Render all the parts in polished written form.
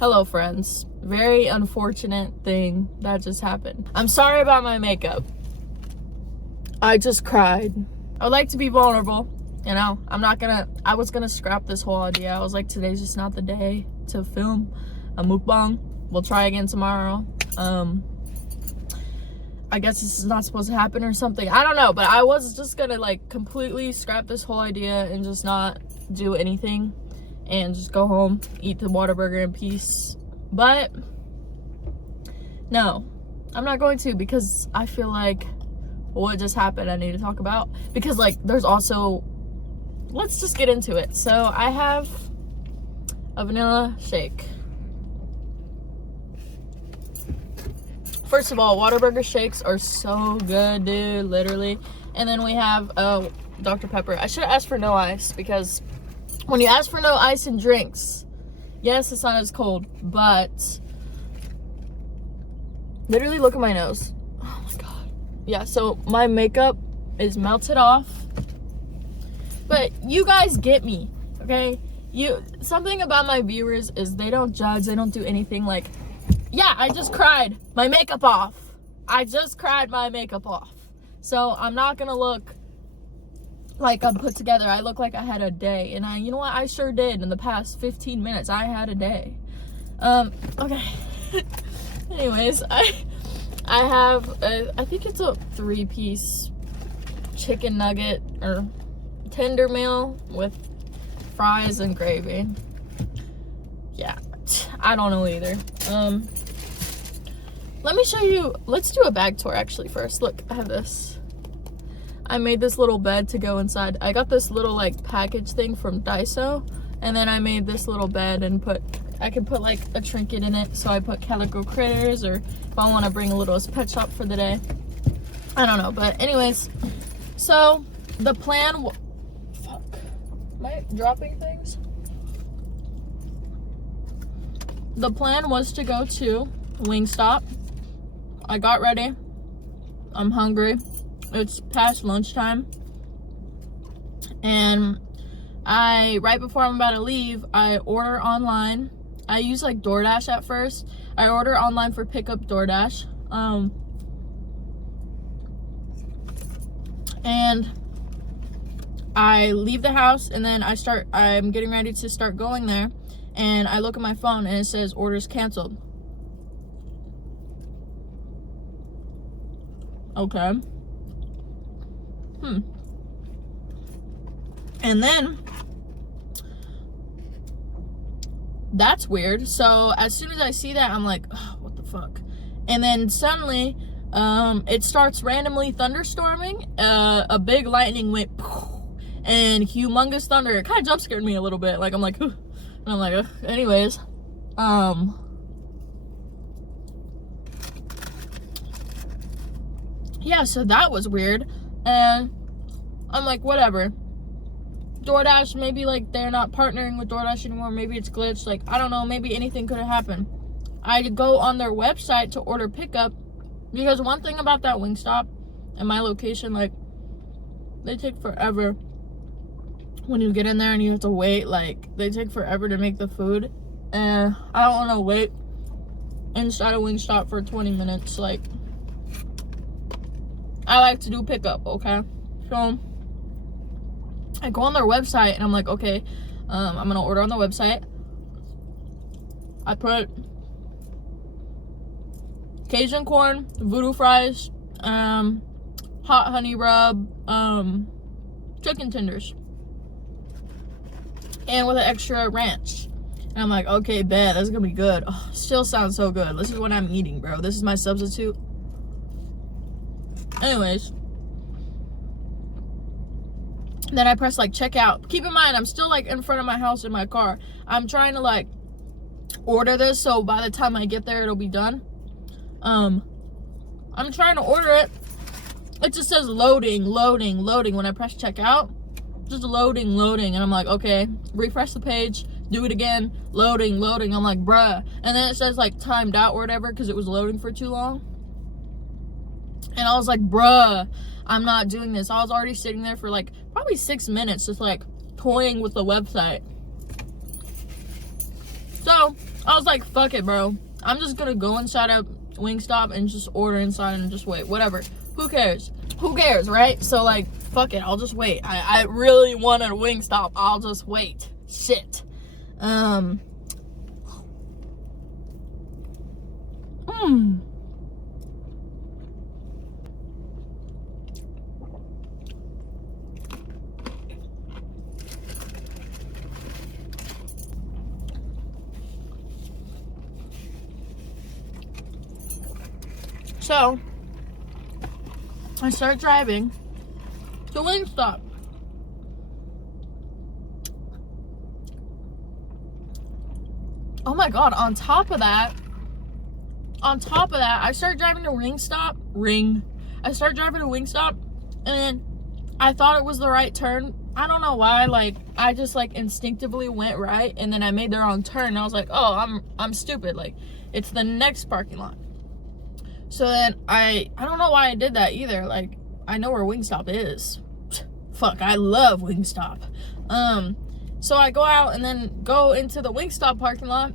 Hello, friends. Very unfortunate thing that just happened. I'm sorry about my makeup. I just cried. I would like to be vulnerable, you know? I was gonna scrap this whole idea. I was like, today's just not the day to film a mukbang. We'll try again tomorrow. I guess this is not supposed to happen or something. I don't know, but I was just gonna like completely scrap this whole idea and just not do anything and just go home, eat the Whataburger in peace. But no, I'm not going to, because I feel like what just happened I need to talk about, because like there's also, let's just get into it. So I have a vanilla shake. First of all, Whataburger shakes are so good, dude, literally. And then we have Dr. Pepper. I should have asked for no ice, because when you ask for no ice in drinks, yes, it's not as cold, but literally look at my nose. Oh my god. Yeah, so my makeup is melted off, but you guys get me, okay? Something about my viewers is they don't judge, they don't do anything. Like, yeah, I just cried my makeup off. I just cried my makeup off. So I'm not gonna look like I'm put together. I look like I had a day, and you know what? I sure did. In the past 15 minutes, I had a day. Okay. Anyways, I have I think it's a 3-piece chicken nugget or tender meal with fries and gravy. Yeah, I don't know either. Let me show you. Let's do a bag tour actually first. Look, I have this. I made this little bed to go inside. I got this little like package thing from Daiso, and then I made this little bed and I could put like a trinket in it. So I put Calico Critters, or if I want to bring a little pet shop for the day. I don't know, but anyways, so the plan. Fuck, am I dropping things? The plan was to go to Wingstop. I got ready. I'm hungry. It's past lunchtime. And right before I'm about to leave, I order online. I use like DoorDash at first. I order online for pickup DoorDash. And I leave the house, and then I'm getting ready to start going there. And I look at my phone and it says orders canceled. Okay. And then that's weird. So as soon as I see that, I'm like, oh, what the fuck? And then suddenly it starts randomly thunderstorming. A big lightning went and humongous thunder. It kind of jump scared me a little bit. Like, I'm like, and I'm like, ugh. Anyways, yeah, so that was weird. And I'm like, whatever. DoorDash, maybe like they're not partnering with DoorDash anymore. Maybe it's glitched. Like, I don't know. Maybe anything could have happened. I go on their website to order pickup, because one thing about that Wingstop and my location, like, they take forever. When you get in there and you have to wait, like, they take forever to make the food. And I don't want to wait inside a Wingstop for 20 minutes. Like, I like to do pickup, okay? So I go on their website and I'm like, okay, I'm gonna order on the website. I put Cajun corn, voodoo fries, hot honey rub, chicken tenders, and with an extra ranch. And I'm like, okay, bet, that's gonna be good. Oh, still sounds so good. This is what I'm eating, bro. This is my substitute. Anyways, then I press like checkout. Keep in mind, I'm still like in front of my house in my car. I'm trying to like order this, so by the time I get there, it'll be done. I'm trying to order it. It just says loading. When I press checkout, just loading. And I'm like, okay, refresh the page, do it again, loading. I'm like, bruh. And then it says like timed out or whatever, because it was loading for too long. And I was like, bruh, I'm not doing this. I was already sitting there for like probably 6 minutes just like toying with the website. So I was like, fuck it, bro. I'm just gonna go inside a Wingstop and just order inside and just wait. Whatever. Who cares? Who cares, right? So, like, fuck it. I'll just wait. I really wanted a Wingstop. I'll just wait. Shit. So, I start driving to Wingstop. Oh my god, on top of that, I start driving to Wingstop. I start driving to Wingstop, and I thought it was the right turn. I don't know why, like, I just, like, instinctively went right, and then I made the wrong turn, and I was like, oh, I'm stupid. Like, it's the next parking lot. So then I don't know why I did that either. Like, I know where Wingstop is. Fuck, I love Wingstop. So I go out and then go into the Wingstop parking lot.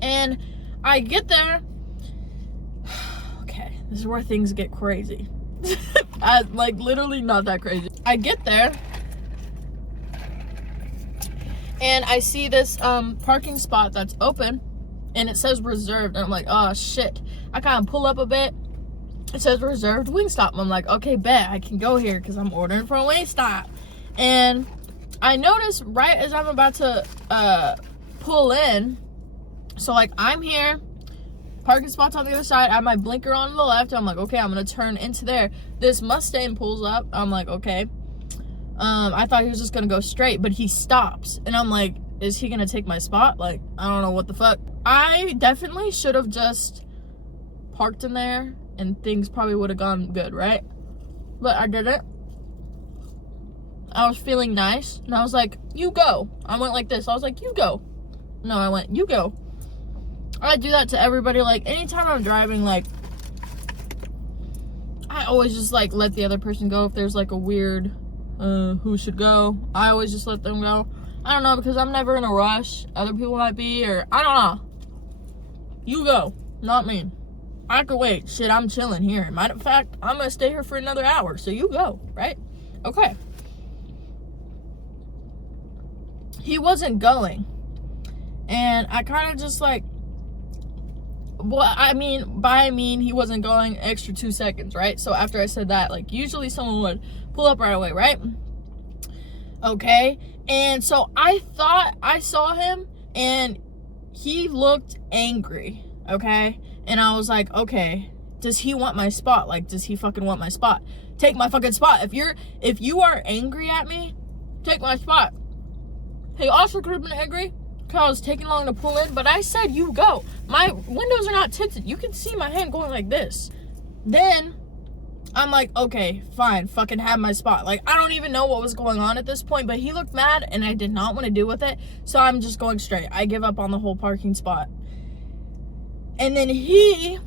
And I get there. Okay, this is where things get crazy. Like, literally not that crazy. I get there. And I see this parking spot that's open. And it says reserved. And I'm like, oh, shit. I kind of pull up a bit. It says reserved Wingstop. I'm like, okay, bet. I can go here because I'm ordering from Wingstop. And I notice right as I'm about to pull in. So, like, I'm here. Parking spot's on the other side. I have my blinker on the left. I'm like, okay, I'm going to turn into there. This Mustang pulls up. I'm like, okay. I thought he was just going to go straight. But he stops. And I'm like, is he going to take my spot? Like, I don't know what the fuck. I definitely should have just parked in there and things probably would have gone good, right? But I didn't. I was feeling nice and I was like, you go. I went like this. I was like, you go. No, I went, you go. I do that to everybody. Like, anytime I'm driving, like, I always just, like, let the other person go. If there's, like, a weird who should go, I always just let them go. I don't know, because I'm never in a rush. Other people might be, or I don't know. You go, not me. I could wait. Shit, I'm chilling here. Matter of fact, I'm going to stay here for another hour. So you go, right? Okay. He wasn't going. And I kind of just like, well, by he wasn't going extra 2 seconds, right? So after I said that, like, usually someone would pull up right away, right? Okay. And so I thought I saw him and he looked angry, okay? And I was like, okay, does he want my spot? Like, does he fucking want my spot? Take my fucking spot. If you are angry at me, take my spot. He also could have been angry because I was taking long to pull in, but I said you go. My windows are not tinted. You can see my hand going like this. Then I'm like, okay, fine, fucking have my spot. Like, I don't even know what was going on at this point, but he looked mad and I did not want to deal with it. So I'm just going straight. I give up on the whole parking spot. And then he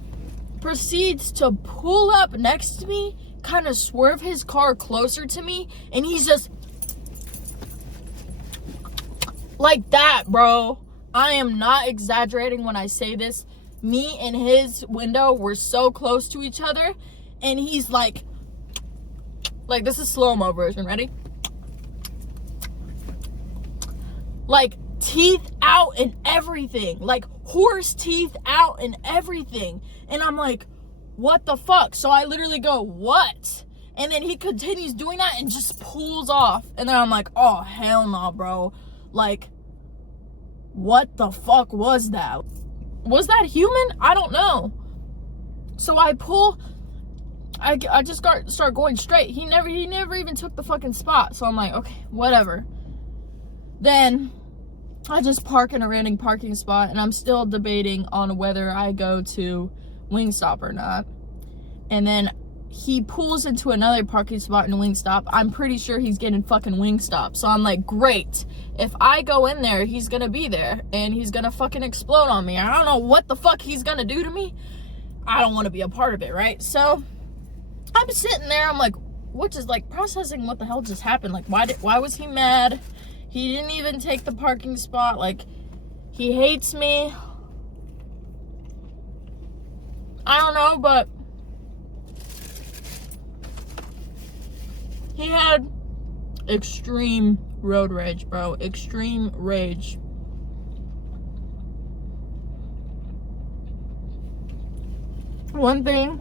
proceeds to pull up next to me, kind of swerve his car closer to me, and he's just like that, bro. I am not exaggerating when I say this. Me and his window were so close to each other, and he's like this is slow-mo version, ready? Like, teeth out and everything, like horse teeth out and everything. And I'm like, what the fuck? So I literally go, what? And then he continues doing that and just pulls off. And then I'm like, oh, hell no, bro. Like, what the fuck was that? Was that human? I don't know. So I just start going straight. He never even took the fucking spot. So I'm like, okay, whatever. Then I just park in a random parking spot, and I'm still debating on whether I go to Wingstop or not. And then he pulls into another parking spot in Wingstop. I'm pretty sure he's getting fucking Wingstop. So I'm like, great. If I go in there, he's gonna be there, and he's gonna fucking explode on me. I don't know what the fuck he's gonna do to me. I don't want to be a part of it, right? So I'm sitting there. I'm like, processing what the hell just happened. Like, why was he mad? He didn't even take the parking spot. Like, He hates me. I don't know, but he had extreme road rage, bro. Extreme rage. One thing,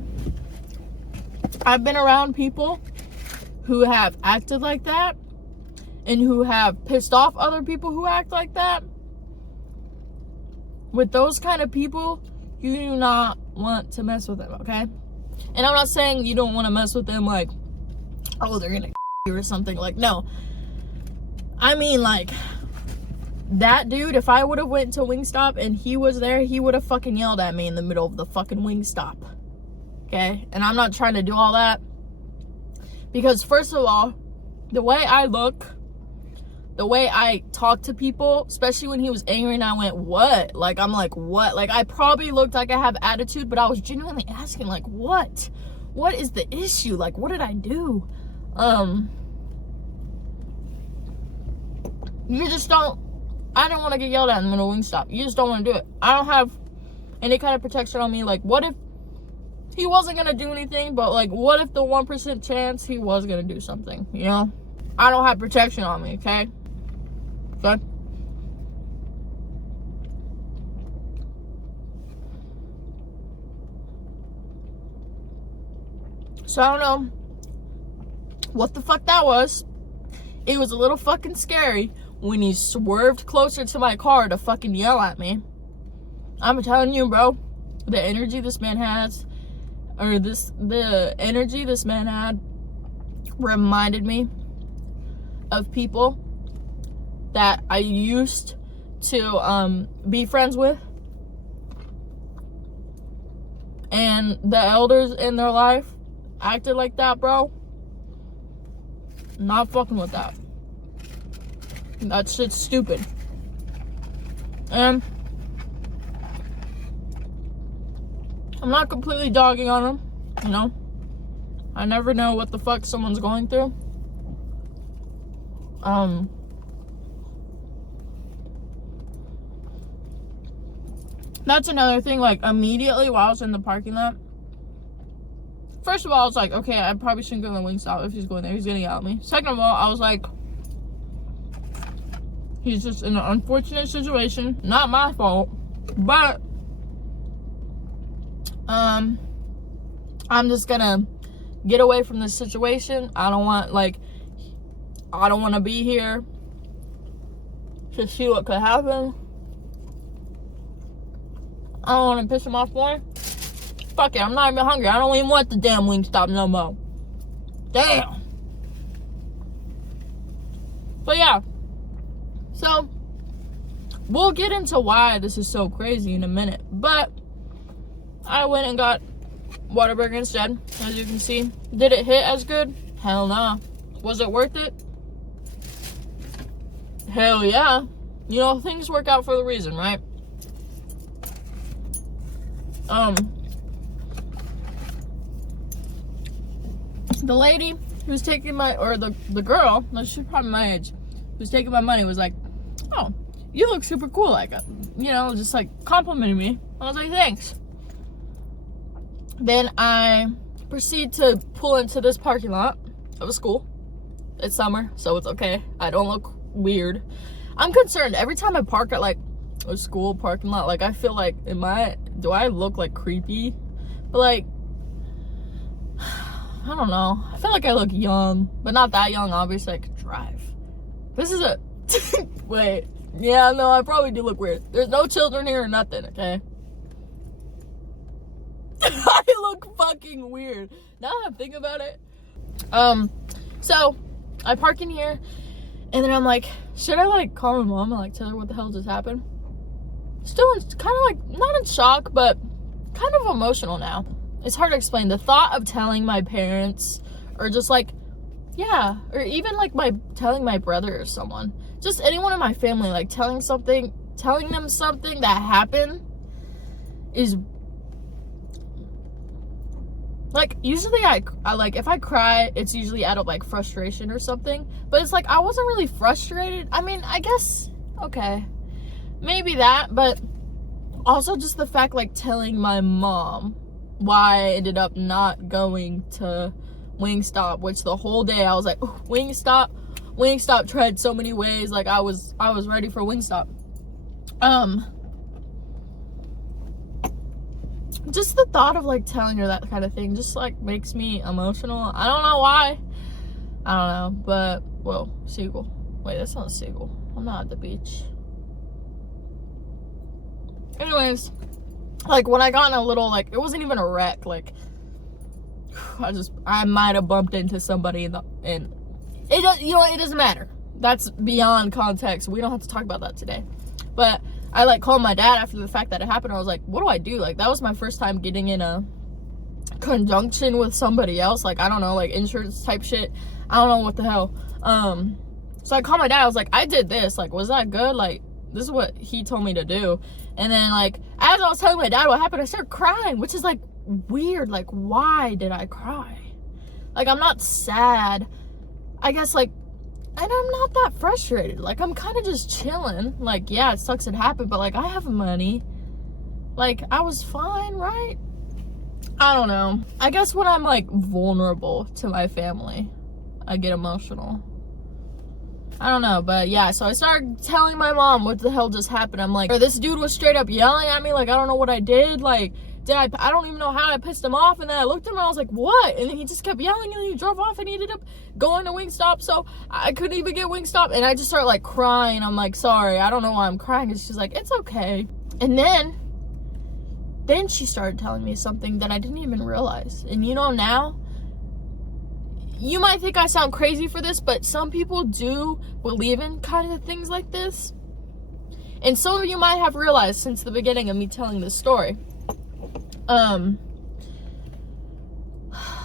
I've been around people who have acted like that and who have pissed off other people who act like that. With those kind of people, you do not want to mess with them, okay? And I'm not saying you don't want to mess with them like, oh, they're gonna you or something. Like, no. I mean, like, that dude, if I would have went to Wingstop and he was there, he would have fucking yelled at me in the middle of the fucking Wingstop. Okay? And I'm not trying to do all that. Because, first of all, the way I look, the way I talk to people, especially when he was angry and I went, what? Like, I'm like, what? Like, I probably looked like I have attitude, but I was genuinely asking, like, what? What is the issue? Like, what did I do? You just don't, I don't want to get yelled at in the middle of Wingstop. You just don't want to do it. I don't have any kind of protection on me. Like, what if he wasn't going to do anything, but, like, what if the 1% chance he was going to do something, you know? I don't have protection on me, okay? Okay? So, I don't know what the fuck that was. It was a little fucking scary when he swerved closer to my car to fucking yell at me. I'm telling you, bro, the energy this man has, or the energy this man had reminded me of people that I used to be friends with, and the elders in their life acted like that, bro. Not fucking with that. That shit's stupid. And I'm not completely dogging on them, you know? I never know what the fuck someone's going through. That's another thing, like, immediately while I was in the parking lot, first of all, I was like, okay, I probably shouldn't go to the Wingstop if he's going there. He's gonna yell at me. Second of all, I was like, he's just in an unfortunate situation. Not my fault. But, I'm just gonna get away from this situation. I don't want to be here to see what could happen. I don't want to piss him off more. Fuck it, I'm not even hungry. I don't even want the damn Wingstop no more. Damn. But yeah. So, we'll get into why this is so crazy in a minute. But, I went and got Whataburger instead, as you can see. Did it hit as good? Hell no. Was it worth it? Hell yeah. You know, things work out for the reason, right? The lady who's taking my, or the girl, no, she's probably my age, who's taking my money was like, oh, you look super cool, like, you know, just like complimenting me. I was like, thanks. Then I proceed to pull into this parking lot of a school. It's summer, so it's okay. I don't look weird. I'm concerned every time I park at like a school parking lot, like I feel like, do I look like creepy? But like, I don't know. I feel like I look young, but not that young. Obviously, I could drive. This is a... Wait. Yeah, no, I probably do look weird. There's no children here or nothing, okay? I look fucking weird. Now that I'm thinking about it. So, I park in here, and then I'm like, should I, like, call my mom and, like, tell her what the hell just happened? Still kind of, like, not in shock, but kind of emotional now. It's hard to explain. The thought of telling my parents, or just like, yeah, or even like telling my brother or someone, just anyone in my family, like telling them something that happened is like, usually I like, if I cry, it's usually out of like frustration or something, but it's like, I wasn't really frustrated. I mean, I guess, okay, maybe that, but also just the fact, like, telling my mom why I ended up not going to Wingstop, which the whole day I was like, oh, Wingstop tried so many ways. Like, I was ready for Wingstop. Just the thought of, like, telling her that kind of thing just, like, makes me emotional. I don't know why. I don't know, but, whoa, seagull. Wait, that's not a seagull. I'm not at the beach. Anyways, like, when I got in a little, like, it wasn't even a wreck, like, I might have bumped into somebody and it does, you know, it doesn't matter. That's beyond context. We don't have to talk about that today. But I, like, called my dad after the fact that it happened. I was like, what do I do? Like, that was my first time getting in a conjunction with somebody else. Like, I don't know, like, insurance type shit. I don't know what the hell. So I called my dad. I was like, I did this. Like, was that good? Like, this is what he told me to do. And then, like, as I was telling my dad what happened, I started crying, which is, like, weird. Like, why did I cry? Like, I'm not sad. I guess, like, and I'm not that frustrated. Like, I'm kind of just chilling. Like, yeah, it sucks it happened, but, like, I have money. Like, I was fine, right? I don't know. I guess when I'm, like, vulnerable to my family, I get emotional. I don't know, but yeah, so I started telling my mom what the hell just happened. I'm like, this dude was straight up yelling at me, like, I don't know what I did, like, I don't even know how I pissed him off. And then I looked at him and I was like, what? And then he just kept yelling, and then he drove off and he ended up going to Wingstop, so I couldn't even get Wingstop. And I just started, like, crying. I'm like, sorry, I don't know why I'm crying. And she's like, it's okay. And then she started telling me something that I didn't even realize. And you know, now, you might think I sound crazy for this, but some people do believe in kind of things like this. And some of you might have realized since the beginning of me telling this story.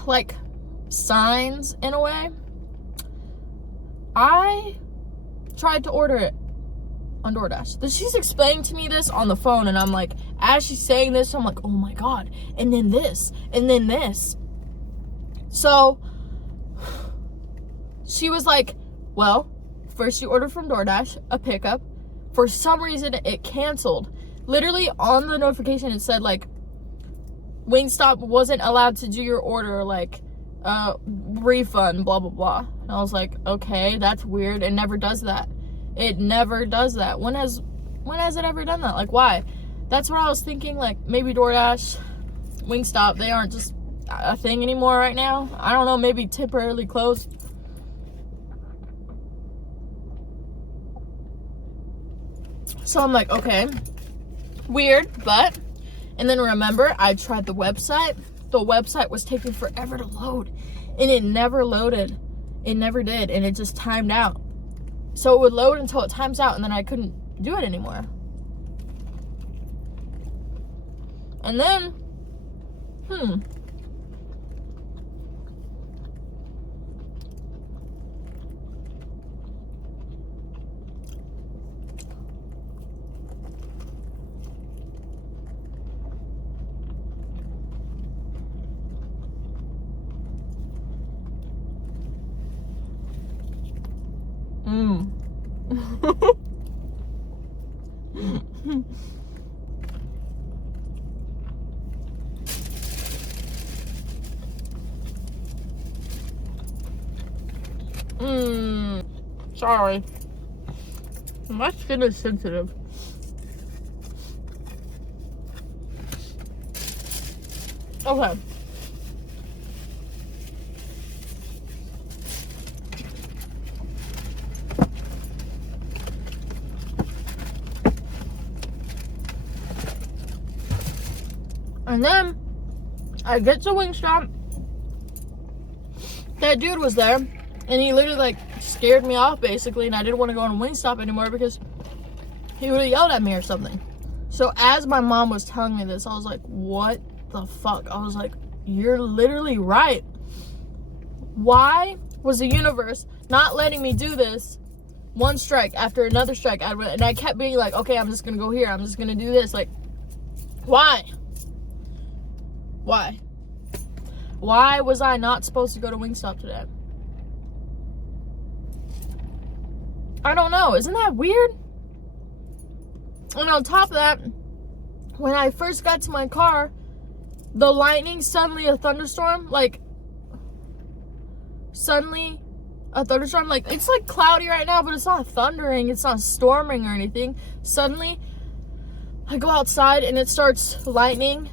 Like, signs in a way. I tried to order it on DoorDash. Then she's explaining to me this on the phone, and I'm like, as she's saying this, I'm like, oh my god, and then this, and then this. So she was like, well, first you ordered from DoorDash, a pickup. For some reason, it canceled. Literally, on the notification, it said, like, Wingstop wasn't allowed to do your order, like, refund, blah, blah, blah. And I was like, okay, that's weird. It never does that. It never does that. When has it ever done that? Like, why? That's what I was thinking, like, maybe DoorDash, Wingstop, they aren't just a thing anymore right now. I don't know, maybe temporarily closed. So I'm like, okay, weird, but, and then remember, I tried the website. The website was taking forever to load, and it never loaded. It never did, and it just timed out. So it would load until it times out, and then I couldn't do it anymore. And then, sorry. My skin is sensitive. Okay. And then I get to Wingstop. That dude was there, and he literally, like, scared me off basically, and I didn't want to go on Wingstop anymore because he would have yelled at me or something. So as my mom was telling me this, I was like, what the fuck? I was like, you're literally right. Why was the universe not letting me do this one strike after another strike? And I kept being like, okay, I'm just gonna go here, I'm just gonna do this. Like, why? Why was I not supposed to go to Wingstop today? I don't know. Isn't that weird? And on top of that, when I first got to my car, the lightning, suddenly a thunderstorm, like, suddenly a thunderstorm, like, it's like cloudy right now, but it's not thundering, it's not storming or anything. Suddenly, I go outside and it starts lightning,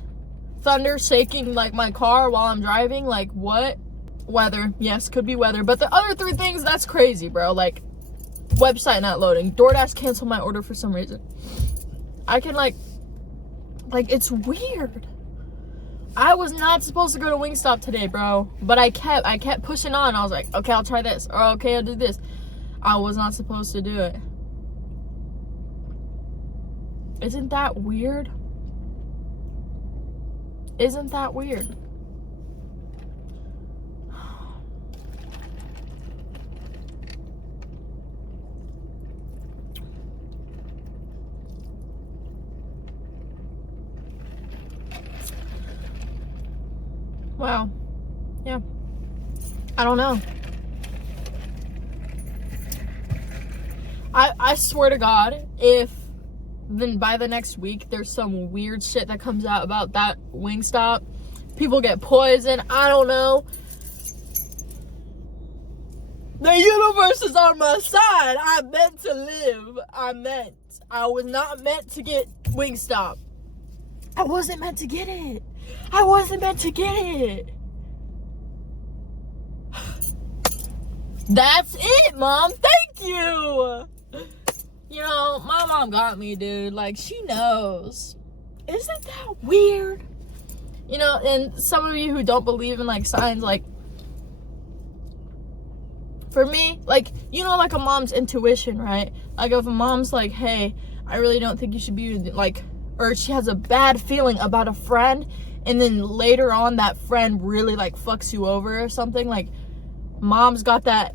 thunder, shaking, like, my car while I'm driving. Like, what? Weather. Yes, could be weather. But the other three things, that's crazy, bro. Like, website not loading. DoorDash canceled my order for some reason. I can, like, it's weird. I was not supposed to go to Wingstop today, bro. But I kept pushing on. I was like, okay, I'll try this. Or, okay, I'll do this. I was not supposed to do it. Isn't that weird? Isn't that weird? Wow. Yeah. I don't know. I swear to God, if then by the next week there's some weird shit that comes out about that Wingstop, people get poisoned, I don't know. The universe is on my side. I meant to live. I was not meant to get Wingstop. I wasn't meant to get it. I wasn't meant to get it. That's it, Mom. Thank you. You know, my mom got me, dude. Like, she knows. Isn't that weird? You know, and some of you who don't believe in, like, signs, like, for me, like, you know, like a mom's intuition, right? Like, if a mom's like, hey, I really don't think you should be, like, or she has a bad feeling about a friend, and then later on that friend really, like, fucks you over or something, like, mom's got that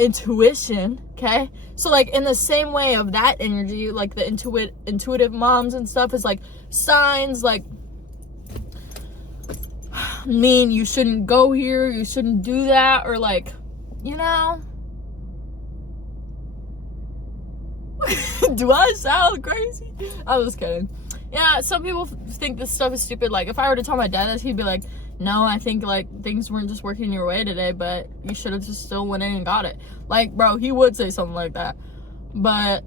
intuition, okay? So, like, in the same way of that energy, like, the intuitive moms and stuff is, like, signs, like, mean you shouldn't go here, you shouldn't do that, or, like, you know? Do I sound crazy? I'm just kidding. Yeah, some people think this stuff is stupid. Like, if I were to tell my dad this, he'd be like, no, I think, like, things weren't just working your way today, but you should have just still went in and got it. Like, bro, he would say something like that. But,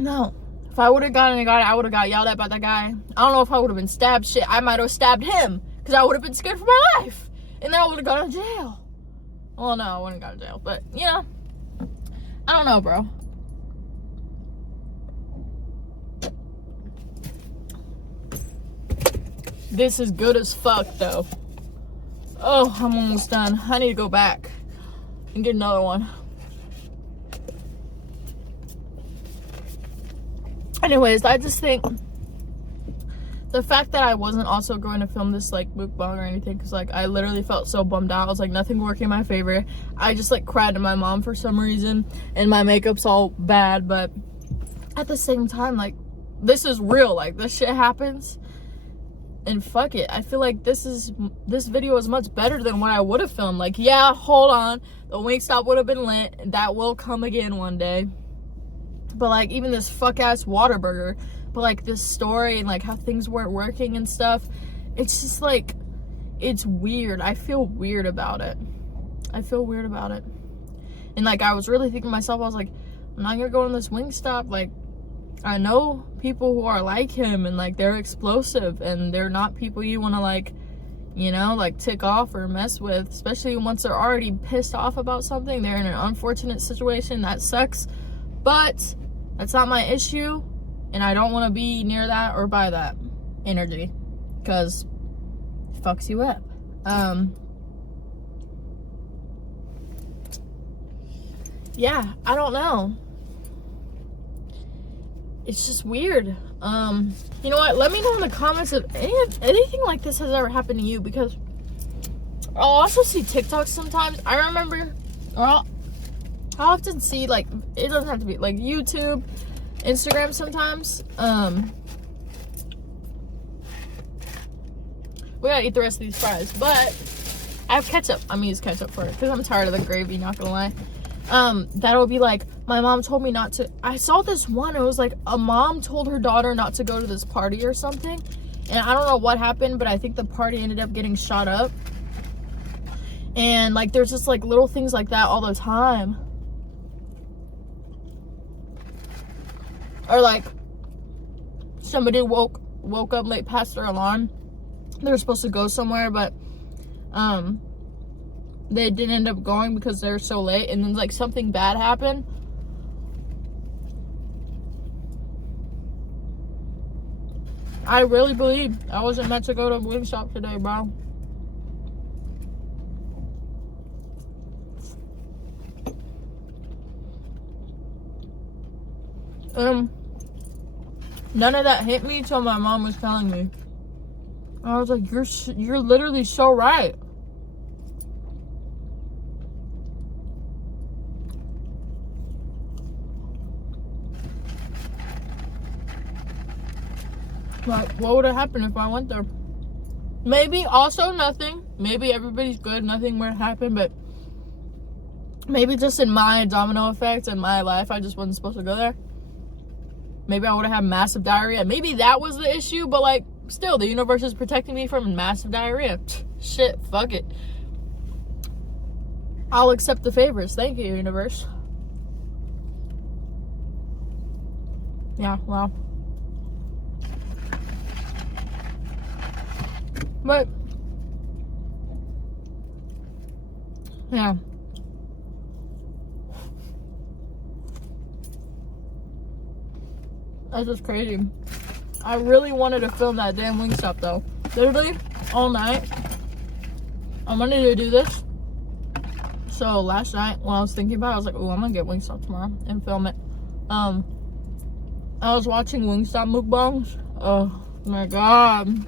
no. If I would have gone in and got it, I would have got yelled at by that guy. I don't know if I would have been stabbed. Shit, I might have stabbed him. Because I would have been scared for my life. And then I would have gone to jail. Well, no, I wouldn't have gone to jail. But, you know. I don't know, bro. This is good as fuck, though. Oh, I'm almost done. I need to go back and get another one. Anyways, I just think the fact that I wasn't also going to film this, like, mukbang or anything, because, like, I literally felt so bummed out. I was like, nothing working in my favor. I just, like, cried to my mom for some reason, and my makeup's all bad, but at the same time, like, this is real. Like, this shit happens. And fuck it, I feel like this video is much better than what I would have filmed. Like, yeah, hold on, the Wingstop would have been lit. That will come again one day. But, like, even this fuck-ass Whataburger, but, like, this story and, like, how things weren't working and stuff, it's just, like, it's weird. I feel weird about it. I feel weird about it. And, like, I was really thinking to myself, I was like, I'm not gonna go on this Wingstop, like, I know people who are like him, and, like, they're explosive, and they're not people you want to, like, you know, like, tick off or mess with, especially once they're already pissed off about something. They're in an unfortunate situation. That sucks, but that's not my issue, and I don't want to be near that or by that energy, because it fucks you up. Yeah, I don't know. It's just weird. You know what? Let me know in the comments if anything like this has ever happened to you, because I'll also see TikToks sometimes. I remember, I often see, like, it doesn't have to be, like, YouTube, Instagram sometimes. We gotta eat the rest of these fries, but I have ketchup. I'm gonna use ketchup for it, because I'm tired of the gravy, not gonna lie. That'll be like, my mom told me not to. I saw this one. It was like a mom told her daughter not to go to this party or something. And I don't know what happened, but I think the party ended up getting shot up. And like there's just like little things like that all the time. Or like somebody woke up late past their alarm. They were supposed to go somewhere, but they didn't end up going because they were so late, and then like something bad happened. I really believe I wasn't meant to go to Wingstop today, bro. None of that hit me till my mom was telling me. I was like, you're literally so right. Like, what would have happened if I went there? Maybe also nothing. Maybe everybody's good, nothing would happen, but maybe just in my domino effect in my life, I just wasn't supposed to go there. Maybe I would have had massive diarrhea. Maybe that was the issue, but like, still, the universe is protecting me from massive diarrhea. Shit, fuck it. I'll accept the favors. Thank you, universe. Yeah, well. But, yeah. That's just crazy. I really wanted to film that damn Wingstop though. Literally, all night. I wanted to do this. So last night when I was thinking about it, I was like, oh, I'm gonna get Wingstop tomorrow and film it. I was watching Wingstop mukbangs. Oh my god.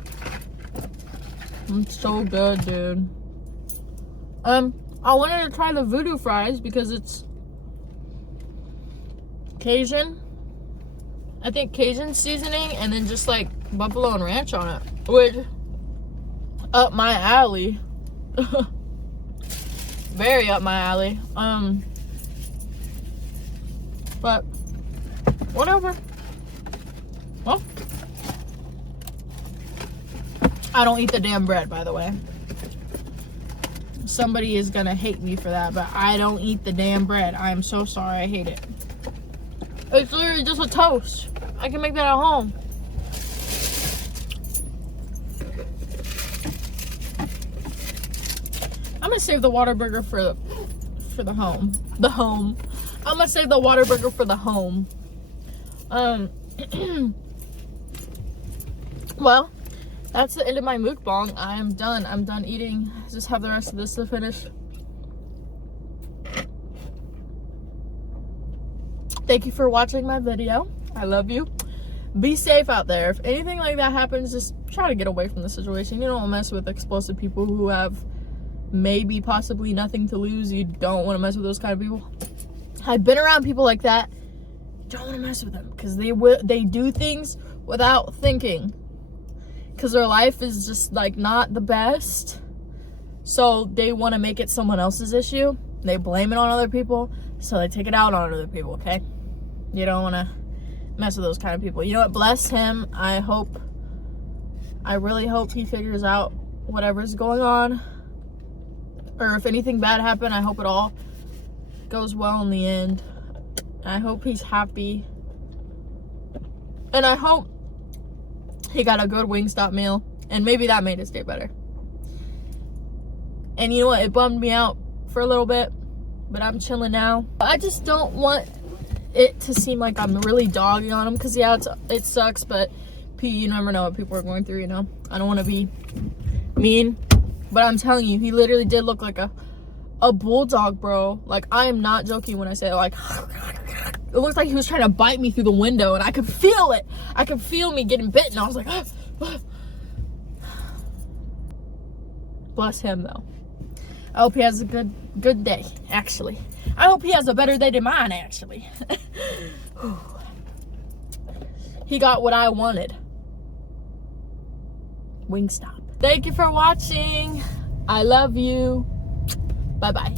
It's so good, dude. I wanted to try the voodoo fries because it's Cajun. I think Cajun seasoning and then just like buffalo and ranch on it, which up my alley. Very up my alley. But whatever. Well, I don't eat the damn bread, by the way. Somebody is gonna hate me for that, but I don't eat the damn bread. I am so sorry. I hate it. It's literally just a toast. I can make that at home. I'm gonna save the Whataburger for the home. The home. I'm gonna save the Whataburger for the home. Well, that's the end of my mukbang. I am done. I'm done eating. Just have the rest of this to finish. Thank you for watching my video. I love you. Be safe out there. If anything like that happens, just try to get away from the situation. You don't want to mess with explosive people who have maybe possibly nothing to lose. You don't want to mess with those kind of people. I've been around people like that. Don't want to mess with them because they do things without thinking. Because their life is just like not the best. So they want to make it someone else's issue. They blame it on other people. So they take it out on other people, okay? You don't want to mess with those kind of people. You know what? Bless him. I really hope he figures out whatever's going on. Or if anything bad happened, I hope it all goes well in the end. I hope he's happy. And I hope he got a good Wingstop meal. And maybe that made his day better. And you know what? It bummed me out for a little bit. But I'm chilling now. I just don't want it to seem like I'm really dogging on him. Because, yeah, it sucks. But, you never know what people are going through, you know. I don't want to be mean. But I'm telling you, he literally did look like a bulldog, bro. Like, I am not joking when I say, like, it looked like he was trying to bite me through the window. And I could feel it. I could feel me getting bitten. I was like, bless him, though. I hope he has a good day, actually. I hope he has a better day than mine, actually. He got what I wanted. Wingstop. Thank you for watching. I love you. Bye-bye.